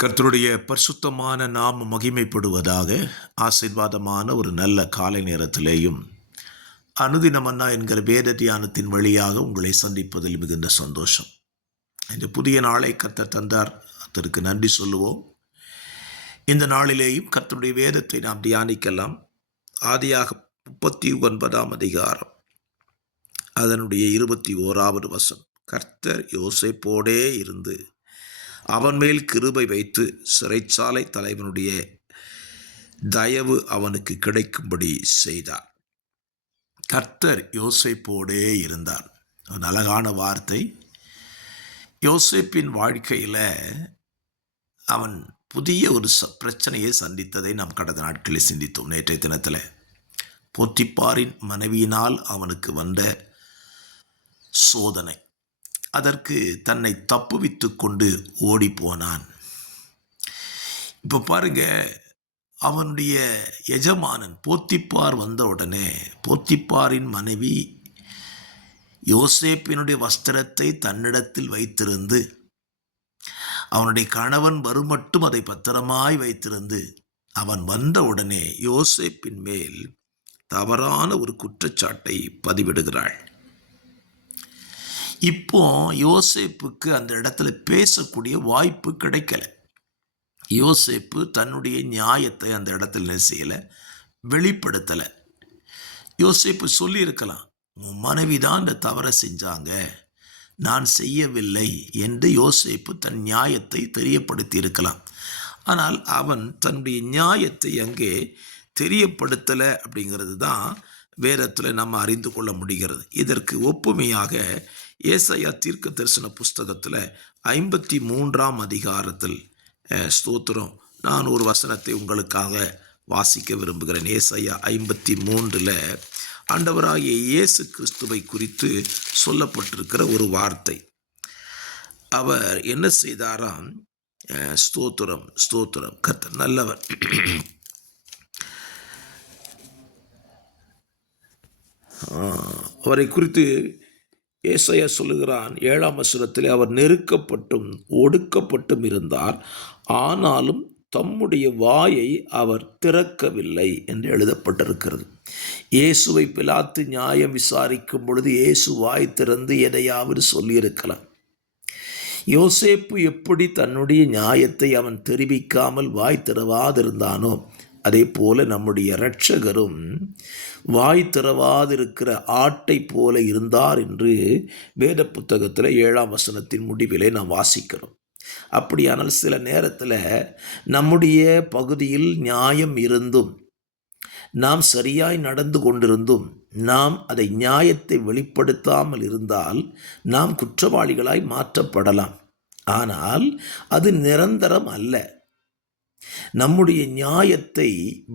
கர்த்தருடைய பரிசுத்தமான நாமம் மகிமைப்படுவதாக. ஆசீர்வாதமான ஒரு நல்ல காலை நேரத்திலேயும் அனுதினமன்னா என்கிற வேத தியானத்தின் வழியாக உங்களை சந்திப்பதில் மிகுந்த சந்தோஷம். இந்த புதிய நாளை கர்த்தர் தந்தார், அதற்கு நன்றி சொல்லுவோம். இந்த நாளிலேயும் கர்த்தருடைய வேதத்தை நாம் தியானிக்கலாம். ஆதியாக 39ஆம் அதிகாரம் அதனுடைய 21வது வசனம். கர்த்தர் யோசேப்போடே இருந்து அவன் மேல் கிருபை வைத்து சிறைச்சாலை தலைவனுடைய தயவு அவனுக்கு கிடைக்கும்படி செய்தார். கர்த்தர் யோசேப்போடே இருந்தார். ஒரு அழகான வார்த்தை. யோசேப்பின் வாழ்க்கையில் அவன் புதிய ஒரு பிரச்சனையை சந்தித்ததை நாம் கடந்த நாட்களில் சிந்தித்தோம். நேற்றைய தினத்தில் போத்திப்பாரின் மனைவியினால் அவனுக்கு வந்த சோதனை, அதற்கு தன்னை தப்புவித்து கொண்டு ஓடி போனான். இப்போ பாருங்க, அவனுடைய எஜமானன் போத்திப்பார் வந்த உடனே போத்திப்பாரின் மனைவி யோசேப்பினுடைய வஸ்திரத்தை தன்னிடத்தில் வைத்திருந்து, அவனுடைய கணவன் வருமட்டும் அதை பத்திரமாய் வைத்திருந்து, அவன் வந்த உடனே யோசேப்பின் மேல் தவறான ஒரு குற்றச்சாட்டை பதிவிடுகிறாள். இப்போ யோசேப்புக்கு அந்த இடத்துல பேசக்கூடிய வாய்ப்பு கிடைக்கல. யோசேப்பு தன்னுடைய நியாயத்தை அந்த இடத்துல செய்யலை, வெளிப்படுத்தலை. யோசேப்பு சொல்லியிருக்கலாம், உன் மனைவி தான் இந்த தவறை செஞ்சாங்க, நான் செய்யவில்லை என்று யோசேப்பு தன் நியாயத்தை தெரியப்படுத்தி இருக்கலாம். ஆனால் அவன் தன்னுடைய நியாயத்தை அங்கே தெரியப்படுத்தலை. அப்படிங்கிறது தான் வேதத்தில் நம்ம அறிந்து கொள்ள முடிகிறது. இதற்கு ஒப்புமையாக ஏசாயா தீர்க்க தரிசன புஸ்தகத்தில் 53ஆம் அதிகாரத்தில் ஸ்தோத்திரம், நான் ஒரு வசனத்தை உங்களுக்காக வாசிக்க விரும்புகிறேன். ஏசாயா 53 ஆண்டவராகிய இயேசு கிறிஸ்துவை குறித்து சொல்லப்பட்டிருக்கிற ஒரு வார்த்தை. அவர் என்ன செய்தாராம்? ஸ்தோத்திரம் ஸ்தோத்திரம், கர்த்தர் நல்லவர். அவரை குறித்து ஏசாயா சொல்லுகிறான் 7ஆம் வசனத்தில், அவர் நெருக்கப்பட்டும் ஒடுக்கப்பட்டும் இருந்தார், ஆனாலும் தம்முடைய வாயை அவர் திறக்கவில்லை என்று எழுதப்பட்டிருக்கிறது. இயேசுவை பிலாத்து நியாயம் விசாரிக்கும் பொழுது இயேசு வாய் திறந்து எதையாவது சொல்லியிருக்கலாம். யோசேப்பு எப்படி தன்னுடைய நியாயத்தை அவன் தெரிவிக்காமல் வாய் திறவாதிருந்தானோ, அதே போல நம்முடைய இரட்சகரும் வாய் திறவாதிருக்கிற ஆட்டை போல இருந்தார் என்று வேத புத்தகத்தில் 7ஆம் வசனத்தின் முடிவிலே நாம் வாசிக்கிறோம். அப்படியானால் சில நேரத்தில் நம்முடைய பகுதியில் நியாயம் இருந்தும், நாம் சரியாய் நடந்து கொண்டிருந்தும், நாம் அதை நியாயத்தை வெளிப்படுத்தாமல் இருந்தால் நாம் குற்றவாளிகளாய் மாற்றப்படலாம். ஆனால் அது நிரந்தரம் அல்ல. நம்முடைய நியாயத்தை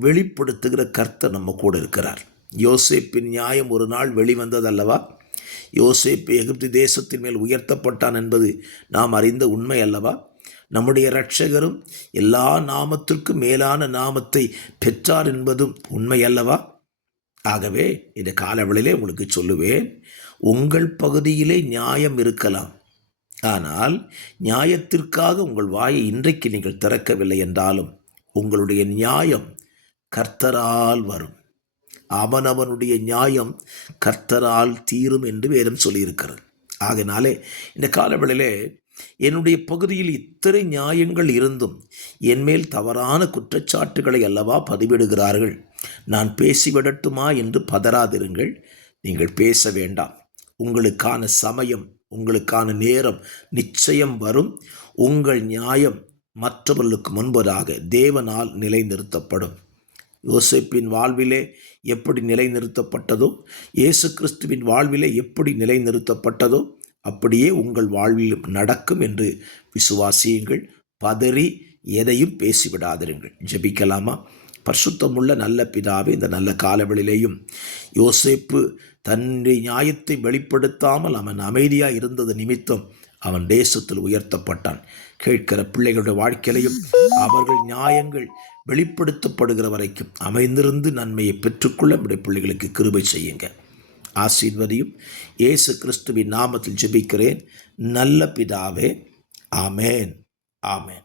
வெளிப்படுத்துகிற கர்த்தர் நம்ம கூட இருக்கிறார். யோசேப்பின் நியாயம் ஒரு நாள் வெளிவந்ததல்லவா? யோசேப்பு எகிப்து தேசத்தின் மேல் உயர்த்தப்பட்டான் என்பது நாம் அறிந்த உண்மை அல்லவா? நம்முடைய இரட்சகரும் எல்லா நாமத்திற்கும் மேலான நாமத்தை பெற்றார் என்பதும் உண்மை அல்லவா? ஆகவே இந்த காலவெளியிலே உங்களுக்கு சொல்லுவேன், உங்கள் பகுதியிலே நியாயம் இருக்கலாம். ஆனால் நியாயத்திற்காக உங்கள் வாயை இன்றைக்கு நீங்கள் திறக்கவில்லை என்றாலும் உங்களுடைய நியாயம் கர்த்தரால் வரும். அவனவனுடைய நியாயம் கர்த்தரால் தீரும் என்று வேதம் சொல்லியிருக்கிறது. ஆகையினாலே இந்த காலவெளியிலே என்னுடைய பகுதியில் இத்தனை நியாயங்கள் இருந்தும் என்மேல் தவறான குற்றச்சாட்டுகளை அல்லவா பதிவிடுகிறார்கள், நான் பேசிவிடட்டுமா என்று பதறாதிருங்கள். நீங்கள் பேச வேண்டாம். உங்களுக்கான சமயம், உங்களுக்கான நேரம் நிச்சயம் வரும். உங்கள் நியாயம் மற்றவர்களுக்கு முன்பதாக தேவனால் நிலைநிறுத்தப்படும். யோசேப்பின் வாழ்விலே எப்படி நிலைநிறுத்தப்பட்டதோ, இயேசு கிறிஸ்துவின் வாழ்விலே எப்படி நிலைநிறுத்தப்பட்டதோ அப்படியே உங்கள் வாழ்விலும் நடக்கும் என்று விசுவாசியுங்கள். பதறி எதையும் பேசிவிடாதிருங்கள். ஜெபிக்கலாமா? பரிசுத்தமுள்ள நல்ல பிதாவே, இந்த நல்ல காலவெளியிலேயும் யோசேப்பு தன்னுடைய நியாயத்தை வெளிப்படுத்தாமல் அவன் அமைதியாக இருந்தது நிமித்தம் அவன் தேசத்தில் உயர்த்தப்பட்டான். கேட்கிற பிள்ளைகளுடைய வாழ்க்கையிலையும் அவர்கள் நியாயங்கள் வெளிப்படுத்தப்படுகிற வரைக்கும் அமைந்திருந்து நன்மையை பெற்றுக்கொள்ள நம்முடைய பிள்ளைகளுக்கு கிருபை செய்யுங்க. ஆசீர்வதியும். இயேசு கிறிஸ்துவின் நாமத்தில் ஜெபிக்கிறேன் நல்ல பிதாவே. ஆமேன், ஆமேன்.